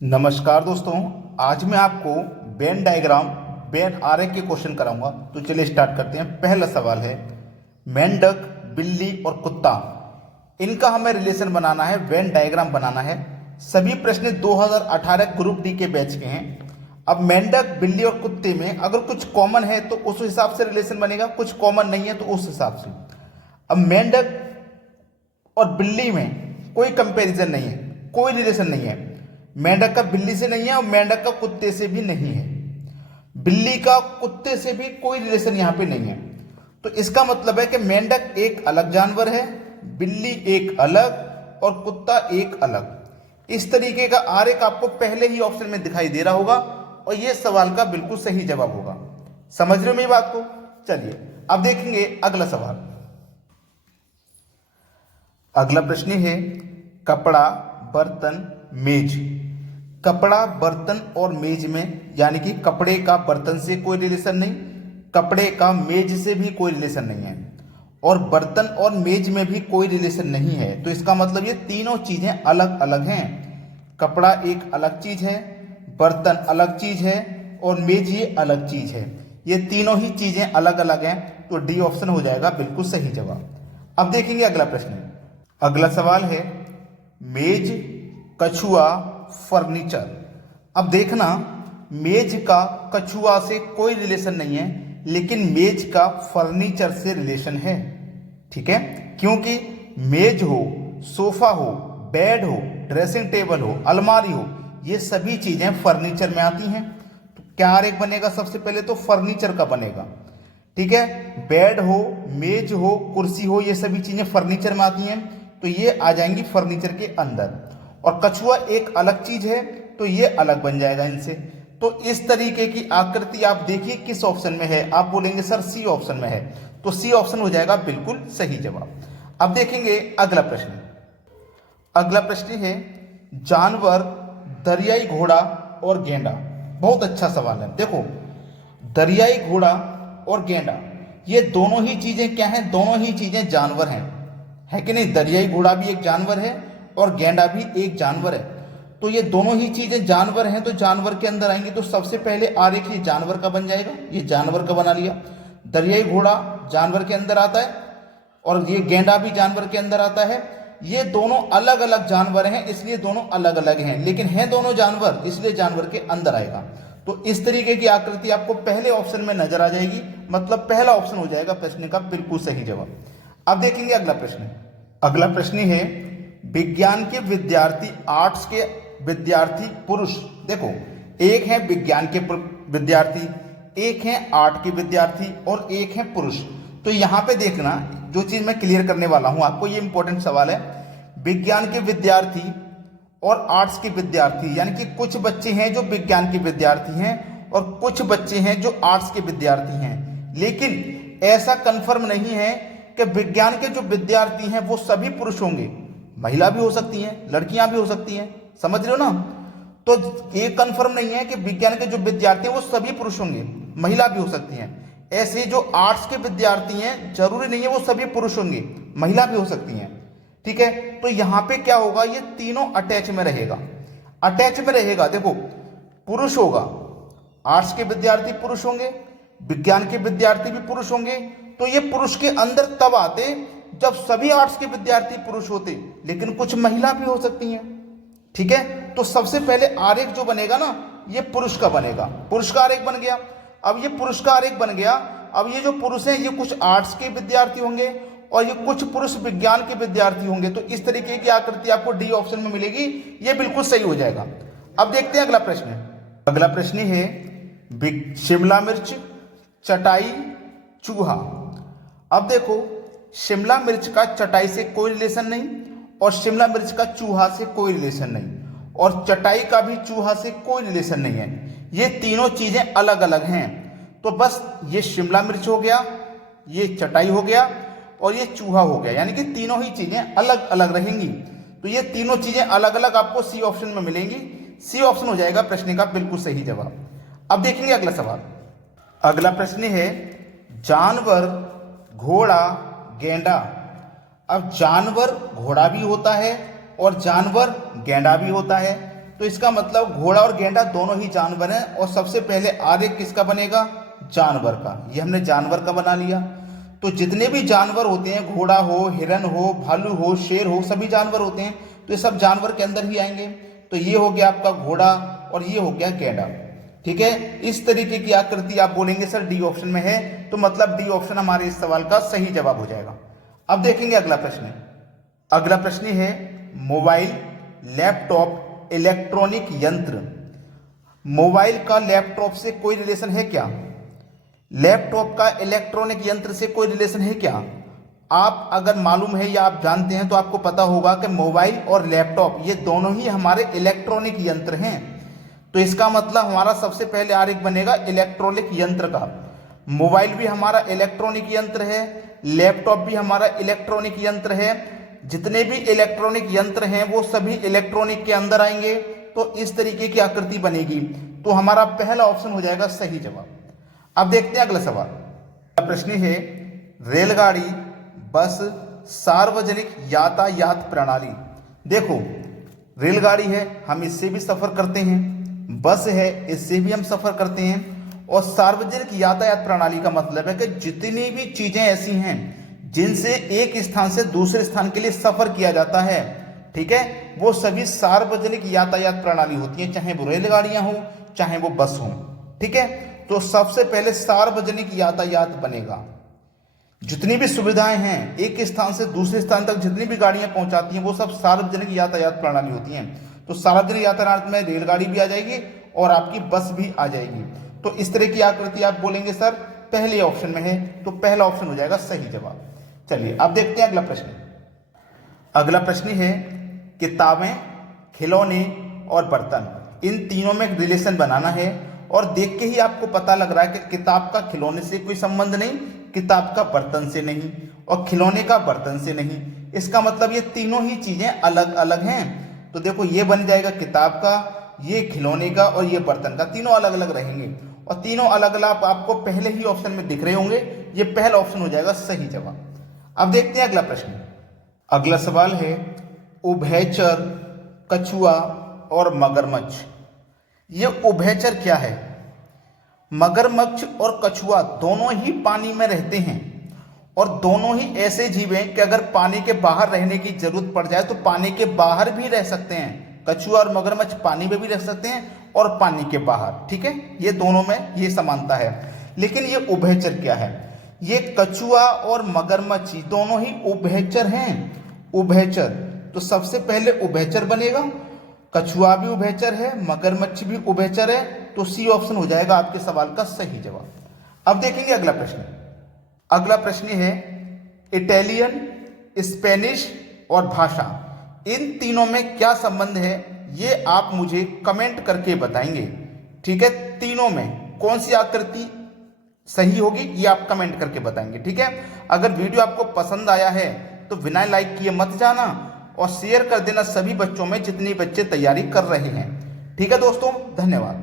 नमस्कार दोस्तों। आज मैं आपको वेन डायग्राम वेन आरेख के क्वेश्चन कराऊंगा। तो चलिए स्टार्ट करते हैं। पहला सवाल है, मेंढक, बिल्ली और कुत्ता, इनका हमें रिलेशन बनाना है, वेन डायग्राम बनाना है। सभी प्रश्न 2018 ग्रुप डी के बैच के हैं। अब मेंढक, बिल्ली और कुत्ते में अगर कुछ कॉमन है तो उस हिसाब से रिलेशन बनेगा, कुछ कॉमन नहीं है तो उस हिसाब से। अब मेंढक और बिल्ली में कोई कंपैरिजन नहीं है, कोई रिलेशन नहीं है। मेंढक का बिल्ली से नहीं है और मेंढक का कुत्ते से भी नहीं है। बिल्ली का कुत्ते से भी कोई रिलेशन यहां पे नहीं है। तो इसका मतलब है कि मेंढक एक अलग जानवर है, बिल्ली एक अलग और कुत्ता एक अलग। इस तरीके का आरेख आपको पहले ही ऑप्शन में दिखाई दे रहा होगा और यह सवाल का बिल्कुल सही जवाब होगा। समझ रहे हो मेरी बात को? चलिए अब देखेंगे अगला सवाल। अगला प्रश्न है, कपड़ा, बर्तन, मेज। कपड़ा, बर्तन और मेज में, यानी कि कपड़े का बर्तन से कोई रिलेशन नहीं, कपड़े का मेज से भी कोई रिलेशन नहीं है और बर्तन और मेज में भी कोई रिलेशन नहीं है। तो इसका मतलब ये तीनों चीजें अलग अलग हैं। कपड़ा एक अलग चीज है, बर्तन अलग चीज है और मेज ये अलग चीज है। ये तीनों ही चीजें अलग अलग हैं। तो डी ऑप्शन हो जाएगा बिल्कुल सही जवाब। अब देखेंगे अगला प्रश्न। अगला सवाल है, मेज, कछुआ, फर्नीचर। अब देखना, मेज का कछुआ से कोई रिलेशन नहीं है, लेकिन मेज का फर्नीचर से रिलेशन है। ठीक है, क्योंकि मेज हो, सोफा हो, बेड हो, ड्रेसिंग टेबल हो, अलमारी हो, ये सभी चीजें फर्नीचर में आती हैं। तो क्या आरेख बनेगा? सबसे पहले तो फर्नीचर का बनेगा। ठीक है, बेड हो, मेज हो, कुर्सी हो, ये सभी चीजें फर्नीचर में आती हैं, तो ये आ जाएंगी फर्नीचर के अंदर। और कछुआ एक अलग चीज है तो ये अलग बन जाएगा इनसे। तो इस तरीके की आकृति आप देखिए किस ऑप्शन में है। आप बोलेंगे सर सी ऑप्शन में है, तो सी ऑप्शन हो जाएगा बिल्कुल सही जवाब। अब देखेंगे अगला प्रश्न। अगला प्रश्न है, जानवर, दरियाई घोड़ा और गेंडा। बहुत अच्छा सवाल है। देखो, दरियाई घोड़ा और गेंडा, ये दोनों ही चीजें क्या हैं? दोनों ही चीजें जानवर हैं, है कि नहीं? दरियाई घोड़ा भी एक जानवर है और गेंडा भी एक जानवर है। तो ये दोनों ही चीजें जानवर हैं, तो जानवर के अंदर आएंगे। तो सबसे पहले आरेख ये जानवर का बन जाएगा, ये जानवर का बना लिया। दरियाई घोड़ा जानवर के अंदर आता है और ये गेंडा भी जानवर के अंदर आता है। ये दोनों अलग अलग जानवर हैं, इसलिए दोनों अलग अलग हैं, लेकिन हैं दोनों जानवर, इसलिए जानवर के अंदर आएगा। तो इस तरीके की आकृति आपको पहले ऑप्शन में नजर आ जाएगी, मतलब पहला ऑप्शन हो जाएगा प्रश्न का बिल्कुल सही जवाब। अब देखेंगे अगला प्रश्न। अगला प्रश्न है, विज्ञान के विद्यार्थी, आर्ट्स के विद्यार्थी पुरुष। देखो, एक है विज्ञान के विद्यार्थी, एक है आर्ट के विद्यार्थी और एक है पुरुष। तो यहां पे देखना, जो चीज मैं क्लियर करने वाला हूं आपको, ये इंपॉर्टेंट सवाल है। विज्ञान के विद्यार्थी और आर्ट्स के विद्यार्थी, यानी कि कुछ बच्चे हैं जो विज्ञान के विद्यार्थी हैं और कुछ बच्चे हैं जो आर्ट्स के विद्यार्थी हैं। लेकिन ऐसा कंफर्म नहीं है कि विज्ञान के जो विद्यार्थी हैं वो सभी पुरुष होंगे, महिला भी हो सकती हैं, लड़कियां भी हो सकती हैं। समझ रहे हो ना? तो ये कंफर्म नहीं है कि विज्ञान के जो विद्यार्थी हैं वो सभी पुरुष होंगे, महिला भी हो सकती हैं। ऐसे जो आर्ट्स के विद्यार्थी हैं, जरूरी नहीं है वो सभी पुरुष होंगे, महिला भी हो सकती हैं। ठीक है, तो यहां पे क्या होगा, ये तीनों अटैच में रहेगा, अटैच में रहेगा। देखो, पुरुष होगा, आर्ट्स के विद्यार्थी पुरुष होंगे, विज्ञान के विद्यार्थी भी पुरुष होंगे। तो ये पुरुष के अंदर तब आते जब सभी आर्ट्स के विद्यार्थी पुरुष होते, लेकिन कुछ महिला भी हो सकती हैं। ठीक है, तो सबसे पहले आरेख जो बनेगा ना, ये पुरुष का बनेगा, पुरुष का आरेख बन गया। अब ये पुरुष का आरेख बन गया। अब ये जो पुरुष हैं, ये कुछ आर्ट्स के विद्यार्थी होंगे और ये कुछ पुरुष विज्ञान के विद्यार्थी होंगे। तो इस तरीके की आकृति आपको डी ऑप्शन में मिलेगी, ये बिल्कुल सही हो जाएगा। अब देखते हैं अगला प्रश्न। अगला प्रश्न है, शिमला मिर्च, चटाई, चूहा। अब देखो, शिमला मिर्च का चटाई से कोई रिलेशन नहीं और शिमला मिर्च का चूहा से कोई रिलेशन नहीं और चटाई का भी चूहा से कोई रिलेशन नहीं है। ये तीनों चीजें अलग अलग हैं। तो बस ये शिमला मिर्च हो गया, ये चटाई हो गया और ये चूहा हो गया, यानी कि तीनों ही चीजें अलग अलग रहेंगी। तो ये तीनों चीजें अलग अलग आपको सी ऑप्शन में मिलेंगी। सी ऑप्शन हो जाएगा प्रश्न का बिल्कुल सही जवाब। अब देखेंगे अगला सवाल। अगला प्रश्न है, जानवर, घोड़ा, गेंडा। अब जानवर घोड़ा भी होता है और जानवर गेंडा भी होता है। तो इसका मतलब घोड़ा और गेंडा दोनों ही जानवर हैं और सबसे पहले आर्य किसका बनेगा, जानवर का। ये हमने जानवर का बना लिया। तो जितने भी जानवर होते हैं, घोड़ा हो, हिरन हो, भालू हो, शेर हो, सभी जानवर होते हैं, तो ये सब जानवर के अंदर ही आएंगे। तो ये हो गया आपका घोड़ा और ये हो गया गेंडा। ठीक है, इस तरीके की आकृति आप बोलेंगे सर डी ऑप्शन में है, तो मतलब डी ऑप्शन हमारे इस सवाल का सही जवाब हो जाएगा। अब देखेंगे अगला प्रश्न। अगला प्रश्न है मोबाइल, लैपटॉप, इलेक्ट्रॉनिक यंत्र। मोबाइल का लैपटॉप से कोई रिलेशन है क्या? लैपटॉप का इलेक्ट्रॉनिक यंत्र से कोई रिलेशन है क्या? आप अगर मालूम है या आप जानते हैं तो आपको पता होगा कि मोबाइल और लैपटॉप ये दोनों ही हमारे इलेक्ट्रॉनिक यंत्र हैं। तो इसका मतलब हमारा सबसे पहले आरेख बनेगा इलेक्ट्रॉनिक यंत्र का। मोबाइल भी हमारा इलेक्ट्रॉनिक यंत्र है, लैपटॉप भी हमारा इलेक्ट्रॉनिक यंत्र है। जितने भी इलेक्ट्रॉनिक यंत्र हैं वो सभी इलेक्ट्रॉनिक के अंदर आएंगे। तो इस तरीके की आकृति बनेगी। तो हमारा पहला ऑप्शन हो जाएगा सही जवाब। अब देखते हैं अगला सवाल। प्रश्न है रेलगाड़ी, बस, सार्वजनिक यातायात प्रणाली। देखो, रेलगाड़ी है, हम इससे भी सफर करते हैं, बस है, इससे भी हम सफर करते हैं, और सार्वजनिक यातायात प्रणाली का मतलब है कि जितनी भी चीजें ऐसी हैं जिनसे एक स्थान से दूसरे स्थान के लिए सफर किया जाता है, ठीक है, वो सभी सार्वजनिक यातायात प्रणाली होती है, चाहे वो रेलगाड़ियां हो चाहे वो बस हो। ठीक है, तो सबसे पहले सार्वजनिक यातायात बनेगा। जितनी भी सुविधाएं हैं एक स्थान से दूसरे स्थान तक जितनी भी गाड़ियां पहुंचाती हैं वो सब सार्वजनिक यातायात प्रणाली होती हैं। तो सार्वजनिक यातायात में रेलगाड़ी भी आ जाएगी और आपकी बस भी आ जाएगी। तो इस तरह की आकृति आप बोलेंगे सर पहले ऑप्शन में है, तो पहला ऑप्शन हो जाएगा सही जवाब। चलिए अब देखते हैं अगला प्रश्न। अगला प्रश्न है किताबें, खिलौने और बर्तन, इन तीनों में रिलेशन बनाना है। और देख के ही आपको पता लग रहा है कि किताब का खिलौने से कोई संबंध नहीं, किताब का बर्तन से नहीं, और खिलौने का बर्तन से नहीं। इसका मतलब ये तीनों ही चीजें अलग अलग हैं। तो देखो, ये बन जाएगा किताब का, ये खिलौने का और ये बर्तन का, तीनों अलग अलग रहेंगे। और तीनों अलग अलग आपको पहले ही ऑप्शन में दिख रहे होंगे। ये पहला ऑप्शन हो जाएगा सही जवाब। अब देखते हैं अगला प्रश्न। अगला सवाल है उभयचर, कछुआ और मगरमच्छ। ये उभयचर क्या है? मगरमच्छ और कछुआ दोनों ही पानी में रहते हैं और दोनों ही ऐसे जीव हैं कि अगर पानी के बाहर रहने की जरूरत पड़ जाए तो पानी के बाहर भी रह सकते हैं। कछुआ और मगरमच्छ पानी में भी रह सकते हैं और पानी के बाहर। ठीक है, ये दोनों में ये समानता है। लेकिन ये उभयचर क्या है? ये कछुआ और मगरमच्छ दोनों ही उभयचर हैं। उभयचर, तो सबसे पहले उभयचर बनेगा। कछुआ भी उभयचर है, मगरमच्छ भी उभयचर है, तो सी ऑप्शन हो जाएगा आपके सवाल का सही जवाब। अब देखेंगे अगला प्रश्न। अगला प्रश्न है इटालियन, स्पेनिश और भाषा, इन तीनों में क्या संबंध है? ये आप मुझे कमेंट करके बताएंगे। ठीक है, तीनों में कौन सी आकृति सही होगी ये आप कमेंट करके बताएंगे। ठीक है, अगर वीडियो आपको पसंद आया है तो बिना लाइक किए मत जाना और शेयर कर देना सभी बच्चों में जितने बच्चे तैयारी कर रहे हैं। ठीक है दोस्तों, धन्यवाद।